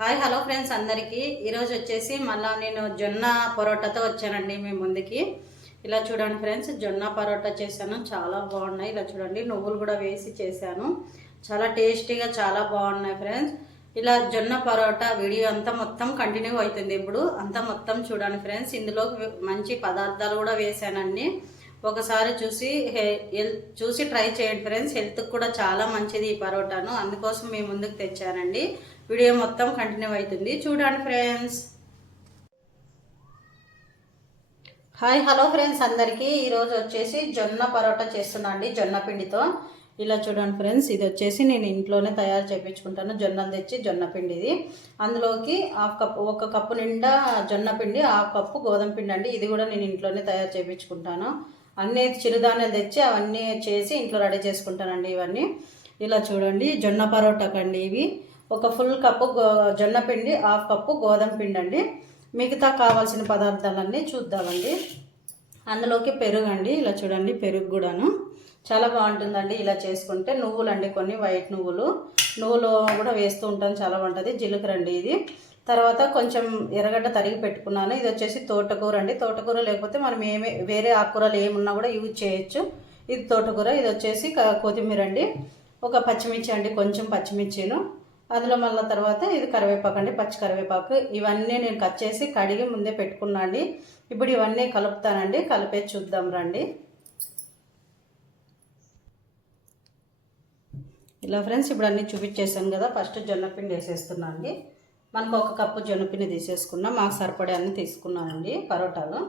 Hi hello friends అందరికీ. ఈరోజు వచ్చేసి మళ్ళా నేను జొన్న పరోటాతో వచ్చానండి మీ ముందుకి. ఇలా చూడండి ఫ్రెండ్స్ జొన్న పరోటా చేశాను. చాలా బాగున్నాయి. ఇలా చూడండి నువ్వులు కూడా వేసి చేశాను. చాలా టేస్టీగా చాలా బాగున్నాయి ఫ్రెండ్స్. ఇలా జొన్న పరోటా వీడియో అంతా మొత్తం కంటిన్యూ అవుతుంది ఇప్పుడు. అంతా మొత్తం చూడండి ఫ్రెండ్స్ ఇందులో మంచి పదార్థాలు కూడా వేసానండి ఒకసారి చూసి చూసి ట్రై చేయండి ఫ్రెండ్స్. హెల్త్కి కూడా చాలా మంచిది ఈ పరోటాను. అందుకోసం మీ ముందుకు తెచ్చానండి. వీడియో మొత్తం కంటిన్యూ అవుతుంది. చూడండి ఫ్రెండ్స్. Hi hello friends. అందరికీ ఈరోజు వచ్చేసి జొన్న పరోటా చేస్తున్నా అండి జొన్న పిండితో. ఇలా చూడండి ఫ్రెండ్స్ ఇది వచ్చేసి నేను ఇంట్లోనే తయారు చేయించుకుంటాను జొన్నలు తెచ్చి జొన్న పిండి ఇది. అందులోకి హాఫ్ కప్ ఒక కప్పు నిండా జొన్న పిండి హాఫ్ కప్పు గోధుమ పిండి అండి. ఇది కూడా నేను ఇంట్లోనే తయారు చేయించుకుంటాను అన్నీ చిరుధాన్యాలు తెచ్చి అవన్నీ చేసి ఇంట్లో రెడీ చేసుకుంటానండి ఇవన్నీ. ఇలా చూడండి జొన్న పరోటాకండి ఇవి. ఒక ఫుల్ కప్పు గో జొన్న పిండి హాఫ్ కప్పు గోధుమ పిండి అండి మిగతా కావాల్సిన పదార్థాలన్నీ చూద్దామండి. అందులోకి పెరుగు అండి ఇలా చూడండి పెరుగు కూడాను. చాలా బాగుంటుందండి ఇలా చేసుకుంటే. నువ్వులు అండి కొన్ని వైట్ నువ్వులు. నువ్వులు కూడా వేస్తూ ఉంటాను చాలా బాగుంటుంది. జీలకర్ర అండి ఇది. తర్వాత కొంచెం ఎర్రగడ్డ తరిగి పెట్టుకున్నాను. ఇది వచ్చేసి తోటకూర అండి. తోటకూర లేకపోతే మనం ఏమే వేరే ఆకుకూరలు ఏమున్నా కూడా యూజ్ చేయొచ్చు. ఇది తోటకూర. ఇది వచ్చేసి కొత్తిమీర అండి ఒక పచ్చిమిర్చి అండి కొంచెం పచ్చిమిర్చిను. అందులో మళ్ళీ తర్వాత ఇది కరివేపాకు అండి పచ్చి కరివేపాకు. ఇవన్నీ నేను కట్ చేసి కడిగి ముందే పెట్టుకున్నా అండి. ఇప్పుడు ఇవన్నీ కలుపుతానండి కలిపే చూద్దాం రండి. ఇలా ఫ్రెండ్స్ ఇప్పుడు అన్నీ చూపించేసాను కదా ఫస్ట్ జొన్నపిండి వేసేస్తున్నా అండి. మనకు ఒక కప్పు జొన్నపిండి తీసేసుకున్నాం మాకు సరిపడే అన్నీ తీసుకున్నానండి పరోటాలు.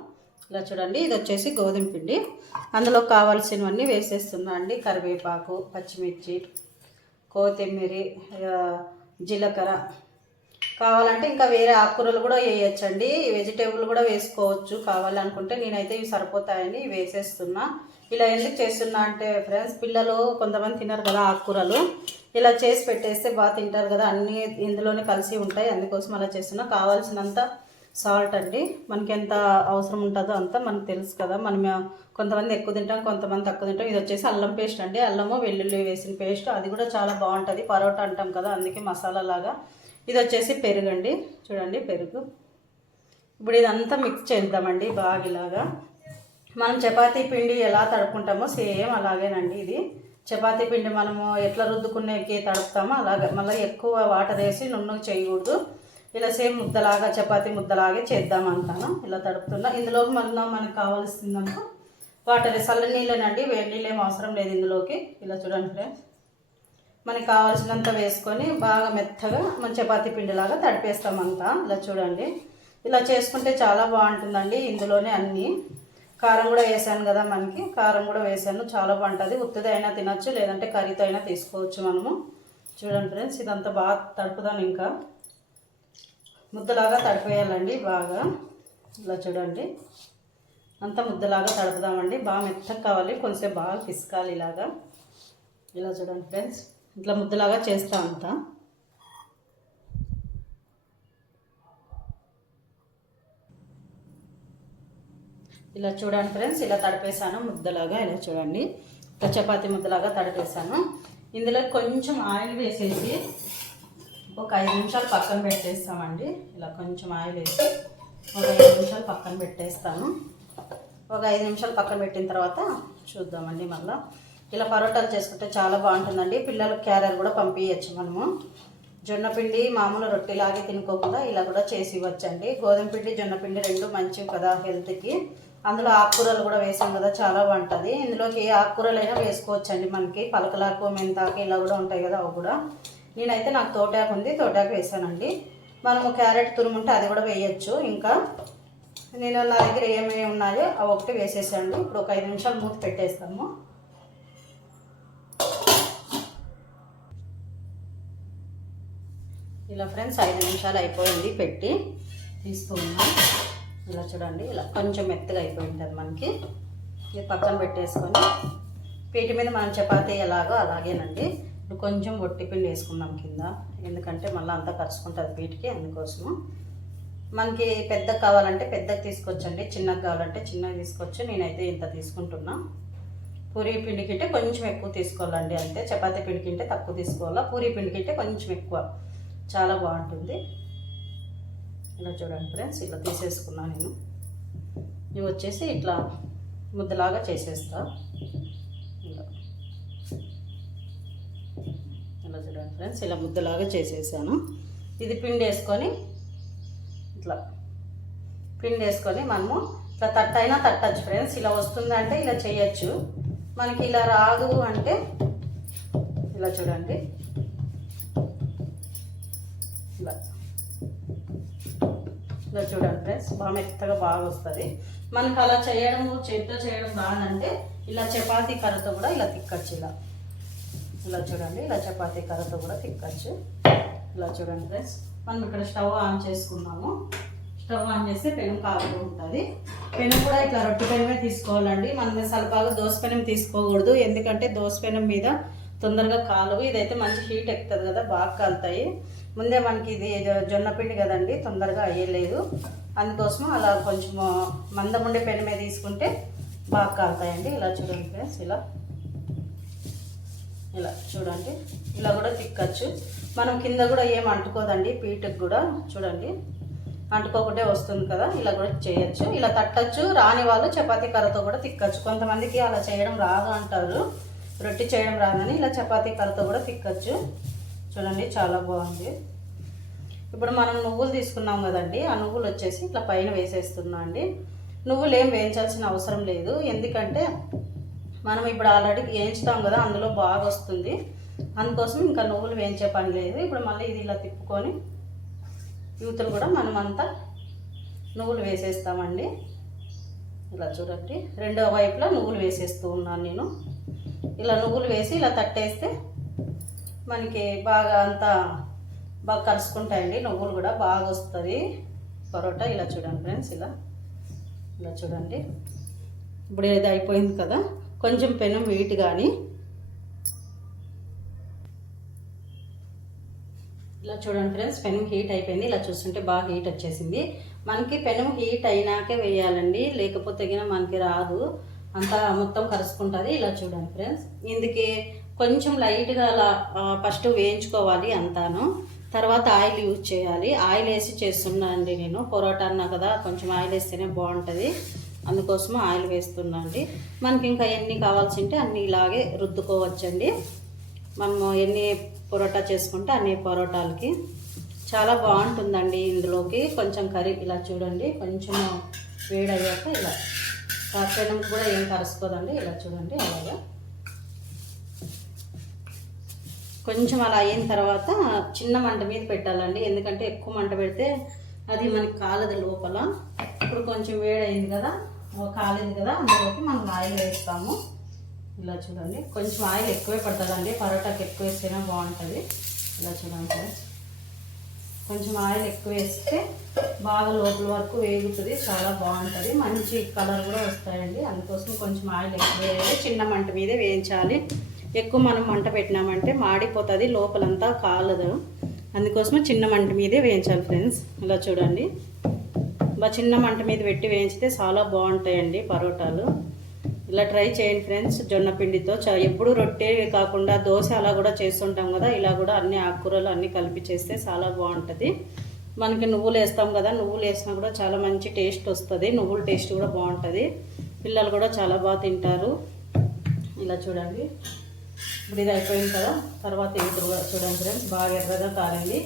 ఇలా చూడండి ఇది వచ్చేసి గోధుమ పిండి. అందులో కావాల్సినవన్నీ వేసేస్తున్నా అండి కరివేపాకు పచ్చిమిర్చి కొత్తిమీర జీలకర్ర. కావాలంటే ఇంకా వేరే ఆకుకూరలు కూడా వేయచ్చండి. వెజిటేబుల్ కూడా వేసుకోవచ్చు. కావాలనుకుంటే నేనైతే ఇవి సరిపోతాయని వేసేస్తున్నా. ఇలా ఎందుకు చేస్తున్నా అంటే ఫ్రెండ్స్ పిల్లలు కొంతమంది తినరు కదా ఆకుకూరలు. ఇలా చేసి పెట్టేస్తే బాగా తింటారు కదా. అన్నీ ఇందులోనే కలిసి ఉంటాయి. అందుకోసం అలా చేస్తున్నా. కావాల్సినంత సాల్ట్ అండి. మనకి ఎంత అవసరం ఉంటుందో అంత మనకు తెలుసు కదా. మనం కొంతమంది ఎక్కువ తింటాం కొంతమంది తక్కువ తింటాం. ఇది వచ్చేసి అల్లం పేస్ట్ అండి. అల్లము వెల్లుల్లి వేసిన పేస్ట్. అది కూడా చాలా బాగుంటుంది. పరోటా అంటాం కదా అందుకే మసాలా లాగా. ఇది వచ్చేసి పెరుగు అండి. చూడండి పెరుగు. ఇప్పుడు ఇదంతా మిక్స్ చేద్దామండి బాగా ఇలాగా. మనం చపాతీ పిండి ఎలా తడుపుకుంటామో సేమ్ అలాగేనండి ఇది. చపాతీ పిండి మనము ఎట్లా రుద్దుకునేకి తడుపుతామో అలాగే. మళ్ళీ ఎక్కువ వాటర్ వేసి నున్ను చేయకూడదు. ఇలా సేమ్ ముద్దలాగా చపాతి ముద్దలాగే చేద్దాం అంటాను. ఇలా తడుపుతున్నా. ఇందులోకి మనం మనకు కావాల్సిందనుకో వాటర్ చల్ల నీళ్ళనండి వేడి నీళ్ళు ఏం అవసరం లేదు ఇందులోకి. ఇలా చూడండి ఫ్రెండ్స్ మనకి కావాల్సినంత వేసుకొని బాగా మెత్తగా మన చపాతీ పిండిలాగా తడిపేస్తామంతా. ఇలా చూడండి. ఇలా చేసుకుంటే చాలా బాగుంటుందండి ఇందులోనే అన్నీ. కారం కూడా వేసాను కదా మనకి. కారం కూడా వేసాను. చాలా బాగుంటుంది. ఉత్తది అయినా తినొచ్చు లేదంటే కర్రీతో అయినా తీసుకోవచ్చు మనము. చూడండి ఫ్రెండ్స్ ఇదంతా బాగా తడుపుదాను ఇంకా. ముద్దలాగా తడిపేయాలండి బాగా. ఇలా చూడండి. అంతా ముద్దలాగా తడుపుదామండి. బాగా మెత్తగా కావాలి. కొంచెం బాగా పిసకాలి ఇలాగా. ఇలా చూడండి ఫ్రెండ్స్. ఇట్లా ముద్దలాగా చేస్తా అంతా. ఇలా చూడండి ఫ్రెండ్స్. ఇలా తడిపేసాను ముద్దలాగా. ఇలా చూడండి. ఇట్లా ముద్దలాగా తడిపేసాను ఇందులో కొంచెం ఆయిల్ వేసేసి ఒక ఐదు నిమిషాలు పక్కన పెట్టేస్తామండి. ఇలా కొంచెం ఆయిల్ వేసి ఒక ఐదు నిమిషాలు పక్కన పెట్టేస్తాను. ఒక ఐదు నిమిషాలు పక్కన పెట్టిన తర్వాత చూద్దామండి మళ్ళీ. ఇలా పరోటాలు చేసుకుంటే చాలా బాగుంటుందండి. పిల్లలకు క్యారర్ కూడా పంపించచ్చు మనము. జొన్న పిండి మామూలు రొట్టెలాగే తినుకోకుండా ఇలా కూడా చేసి ఇవ్వచ్చండి. గోధుమ పిండి జొన్న పిండి రెండు మంచివి కదా హెల్త్కి. అందులో ఆకుకూరలు కూడా వేసాం కదా చాలా బాగుంటుంది. ఇందులోకి ఏ ఆకుకూరలైనా వేసుకోవచ్చండి మనకి. పలకలాకు మెంతాకు ఇలా కూడా ఉంటాయి కదా అవి కూడా. నేనైతే నాకు తోటాకు ఉంది తోటాకు వేసానండి. మనము క్యారెట్ తురుముంటే అది కూడా వేయచ్చు ఇంకా. నేను నా దగ్గర ఏమేమి ఉన్నాయో అవి ఒకటి వేసేసాను. ఇప్పుడు ఒక ఐదు నిమిషాలు మూత పెట్టేస్తాము. ఇలా ఫ్రెండ్స్ ఐదు నిమిషాలు అయిపోయింది పెట్టి తీసుకున్నాం ఇలా చూడండి ఇలా కొంచెం మెత్తగా అయిపోయింది అది మనకి. ఇది పక్కన పెట్టేసుకొని పీటి మీద మనం చపాతీ ఎలాగో అలాగేనండి. ఇప్పుడు కొంచెం ఒట్టి పిండి వేసుకుందాం కింద. ఎందుకంటే మళ్ళీ అంతా కరుచుకుంటుంది వీటికి అందుకోసము. మనకి పెద్దగా కావాలంటే పెద్దగా తీసుకోవచ్చండి చిన్నగా కావాలంటే చిన్నగా తీసుకోవచ్చు నేనైతే ఇంత తీసుకుంటున్నా. పూరీ పిండికింటే కొంచెం ఎక్కువ తీసుకోవాలండి అంతే. చపాతీ పిండికింటే తక్కువ తీసుకోవాలా. పూరీ పిండికింటే కొంచెం ఎక్కువ. చాలా బాగుంటుంది. ఇలా చూడండి ఫ్రెండ్స్ ఇలా తీసేసుకున్నాను నేను. ఇవి వచ్చేసి ఇట్లా ముద్దలాగా చేసేస్తా ఇలా ఇలా చూడండి ఫ్రెండ్స్ ఇలా ముద్దలాగా చేసేసాను. ఇది పిండి వేసుకొని ఇట్లా పిండి వేసుకొని మనము ఇట్లా తట్టైనా తట్టచ్చు ఫ్రెండ్స్ ఇలా వస్తుందంటే ఇలా చేయొచ్చు. మనకి ఇలా రాదు అంటే ఇలా చూడండి. ఇలా. ఇలా చూడండి ఫ్రెండ్స్ బాగా మెత్తగా బాగా వస్తుంది. మనకు అలా చేయడం చేతితో చేయడం రాదంటే ఇలా చపాతీ కర్రతో కూడా ఇలా తిక్కచ్చు ఇలా. ఇలా చూడండి ఇలా చపాతీ కర్రతో కూడా తిక్కచ్చు ఇలా చూడండి ఫ్రెండ్స్ మనం ఇక్కడ స్టవ్ ఆన్ చేసుకున్నాము. స్టవ్ ఆన్ చేస్తే పెనం కాగుతూ ఉంటుంది. పెనం కూడా ఇట్లా రొట్టె పెనమే తీసుకోవాలండి. మనం సలపాగా దోశ పెనం తీసుకోకూడదు. ఎందుకంటే దోశ పెనం మీద తొందరగా కాలువు. ఇదైతే మంచి హీట్ ఎక్కుతుంది కదా బాగా కాలుతాయి. ముందే మనకి ఇది జొన్న పిండి కదండి తొందరగా అయ్యలేదు. అందుకోసం అలా కొంచెం మందం ఉండే పెనమే తీసుకుంటే బాగా కాలుతాయండి. ఇలా చూడండి ఫ్రెండ్స్ ఇలా ఇలా చూడండి. ఇలా కూడా తిక్కచ్చు. మనం కింద కూడా ఏం అంటుకోదండి పీటకు కూడా చూడండి. అంటుకోకుంటే వస్తుంది కదా ఇలా కూడా చేయొచ్చు. ఇలా తట్టచ్చు రాని వాళ్ళు చపాతీ కర్రతో కూడా తిక్కచ్చు. కొంతమందికి అలా చేయడం రాదు అంటారు. రొట్టె చేయడం రాదని ఇలా చపాతీ కర్రతో కూడా తిక్కచ్చు. చూడండి చాలా బాగుంది. ఇప్పుడు మనం నువ్వులు తీసుకున్నాం కదండి ఆ నువ్వులు వచ్చేసి ఇట్లా పైన వేసేస్తున్నా అండి. నువ్వులు ఏం వేయించాల్సిన అవసరం లేదు. ఎందుకంటే మనం ఇప్పుడు ఆల్రెడీ వేయించుతాం కదా అందులో బాగా వస్తుంది. అందుకోసం ఇంకా నువ్వులు వేయించే పని లేదు. ఇప్పుడు మళ్ళీ ఇది ఇలా తిప్పుకొని యూతులు కూడా మనమంతా నువ్వులు వేసేస్తామండి. ఇలా చూడండి. రెండో వైపులా నువ్వులు వేసేస్తూ ఉన్నాను నేను. ఇలా నువ్వులు వేసి ఇలా తట్టేస్తే మనకి బాగా అంతా బాగా కలుసుకుంటాయండి. నువ్వులు కూడా బాగా వస్తుంది. పరోటా ఇలా చూడండి ఫ్రెండ్స్ ఇలా. ఇలా చూడండి. ఇప్పుడు ఇది అయిపోయింది కదా. కొంచెం పెనం వెయిట్ కానీ ఇలా చూడండి ఫ్రెండ్స్ పెనం హీట్ అయిపోయింది. ఇలా చూస్తుంటే బాగా హీట్ వచ్చేసింది. మనకి పెనం హీట్ అయినాకే వేయాలండి. లేకపోతే గిన మనకి రాదు. అంతా మొత్తం కరుసుకుంటుంది. ఇలా చూడండి ఫ్రెండ్స్. ఇందుకే కొంచెం లైట్గా అలా ఫస్ట్ వేయించుకోవాలి అంతాను. తర్వాత ఆయిల్ యూజ్ చేయాలి. ఆయిల్ వేసి చేస్తున్నా అండి నేను. పొరోటా అన్నా కదా కొంచెం ఆయిల్ వేస్తేనే బాగుంటుంది. అందుకోసం ఆయిల్ వేస్తున్నా అండి. మనకి ఇంకా ఎన్ని కావాల్సి ఉంటే అన్ని ఇలాగే రుద్దుకోవచ్చండి. మనము ఎన్ని పొరోటా చేసుకుంటే అన్ని పొరోటాలకి. చాలా బాగుంటుందండి ఇందులోకి. కొంచెం కర్రీ ఇలా చూడండి. కొంచెం వేడయ్యాక ఇలా. కాకపోయినా కూడా ఏం కరుసుకోదండి. ఇలా చూడండి. అలాగా. కొంచెం అలా అయిన తర్వాత చిన్న మంట మీద పెట్టాలండి. ఎందుకంటే ఎక్కువ మంట పెడితే అది మనకి కాలదు లోపల. ఇప్పుడు కొంచెం వేడైంది కదా. కాలేదు కదా అందులోకి మనం ఆయిల్ వేస్తాము. ఇలా చూడండి కొంచెం ఆయిల్ ఎక్కువే పడుతుందండి. పరోటాకి ఎక్కువ వేస్తేనే బాగుంటుంది. ఇలా చూడండి ఫ్రెండ్స్. కొంచెం ఆయిల్ ఎక్కువ వేస్తే బాగా లోపల వరకు వేగుతుంది చాలా బాగుంటుంది. మంచి కలర్ కూడా వస్తాయండి. అందుకోసం కొంచెం ఆయిల్ ఎక్కువ వేయాలి. చిన్న మంట మీదే వేయించాలి. ఎక్కువ మనం మంట పెట్టినామంటే మాడిపోతుంది లోపలంతా కాలదు. అందుకోసమే చిన్న మంట మీదే వేయించాలి ఫ్రెండ్స్. ఇలా చూడండి. చిన్న మంట మీద పెట్టి వేయించితే చాలా బాగుంటాయండి పరోటాలు. ఇలా ట్రై చేయండి ఫ్రెండ్స్ జొన్న పిండితో. చ ఎప్పుడు రొట్టె కాకుండా దోశ అలా కూడా చేస్తుంటాం కదా ఇలా కూడా అన్ని ఆకుకూరలు అన్నీ కలిపి చేస్తే చాలా బాగుంటుంది. మనకి నువ్వులు వేస్తాం కదా నువ్వులు వేసినా కూడా చాలా మంచి టేస్ట్ వస్తుంది. నువ్వుల టేస్ట్ కూడా బాగుంటుంది. పిల్లలు కూడా చాలా బాగా తింటారు. ఇలా చూడండి. ఇప్పుడు ఇది అయిపోయింది కదా తర్వాత ఇది చూడండి ఫ్రెండ్స్ బాగా ఎర్రగా కాలింది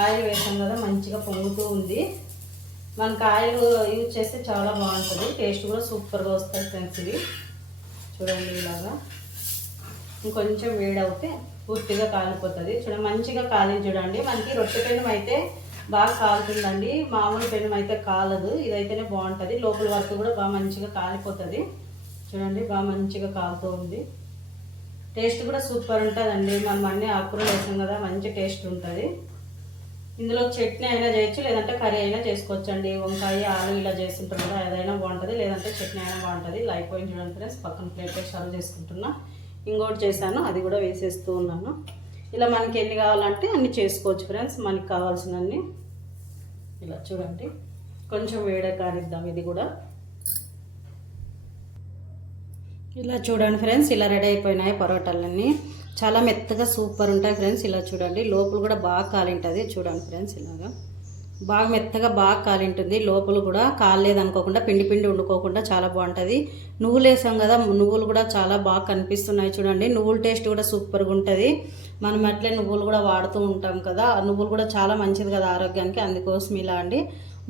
ఆయిల్ వేసాం కదా మంచిగా పొంగుతూ ఉంది. మనకు ఆయిల్ యూజ్ చేస్తే చాలా బాగుంటుంది. టేస్ట్ కూడా సూపర్గా వస్తుంది ఫ్రెండ్స్ ఇది. చూడండి ఇలాగా. ఇంకొంచెం వేడి అవుతే పూర్తిగా కాలిపోతుంది. చూడండి మంచిగా కాలింది చూడండి. మనకి రొట్టె పెనం అయితే బాగా కాలుతుందండి. మామూలు పెనం అయితే కాలదు. ఇదైతేనే బాగుంటుంది. లోపల వరకు కూడా బాగా మంచిగా కాలిపోతుంది. చూడండి బాగా మంచిగా కాలుతూ ఉంది. టేస్ట్ కూడా సూపర్ ఉంటుందండి. మనం అన్నీ ఆకుకూరలు వేసాం కదా మంచి టేస్ట్ ఉంటుంది. ఇందులో చట్నీ అయినా చేయొచ్చు లేదంటే కర్రీ అయినా చేసుకోవచ్చు అండి వంకాయ ఆలు ఇలా చేస్తుంటారు కదా ఏదైనా బాగుంటుంది లేదంటే చట్నీ అయినా బాగుంటుంది. లైక్ అయిపోయింది చూడండి ఫ్రెండ్స్ పక్కన ప్లేట్లో సర్వ్ చేసుకుంటున్నా. ఇంకోటి చేశాను అది కూడా వేసేస్తూ ఉన్నాను. ఇలా మనకి ఎన్ని కావాలంటే అన్ని చేసుకోవచ్చు ఫ్రెండ్స్ మనకి కావాల్సినన్ని. ఇలా చూడండి. కొంచెం వేడే కానిద్దాం ఇది కూడా. ఇలా చూడండి ఫ్రెండ్స్ ఇలా రెడీ అయిపోయినాయి పరోటాలన్నీ. చాలా మెత్తగా సూపర్ ఉంటాయి ఫ్రెండ్స్ ఇలా చూడండి. లోపల కూడా బాగా కాలింటుంది. చూడండి ఫ్రెండ్స్ ఇలాగా. బాగా మెత్తగా బాగా కాలింటుంది. లోపల కూడా కాలేదు అనుకోకుండా పిండి పిండి వండుకోకుండా చాలా బాగుంటుంది. నువ్వులు వేసాం కదా నువ్వులు కూడా చాలా బాగా కనిపిస్తున్నాయి చూడండి. నువ్వుల టేస్ట్ కూడా సూపర్గా ఉంటుంది. మనం అట్లే నువ్వులు కూడా వాడుతూ ఉంటాం కదా. ఆ నువ్వులు కూడా చాలా మంచిది కదా ఆరోగ్యానికి. అందుకోసం ఇలా అండి.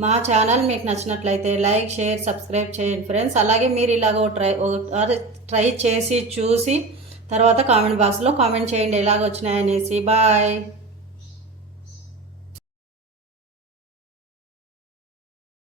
మా ఛానల్ మీకు నచ్చినట్లయితే లైక్ షేర్ సబ్స్క్రైబ్ చేయండి ఫ్రెండ్స్. అలాగే మీరు ఇలాగ ట్రై ట్రై చేసి చూసి తర్వాత కామెంట్ బాక్స్లో కామెంట్ చేయండి ఎలాగ వచ్చినాయనేసి బాయ్.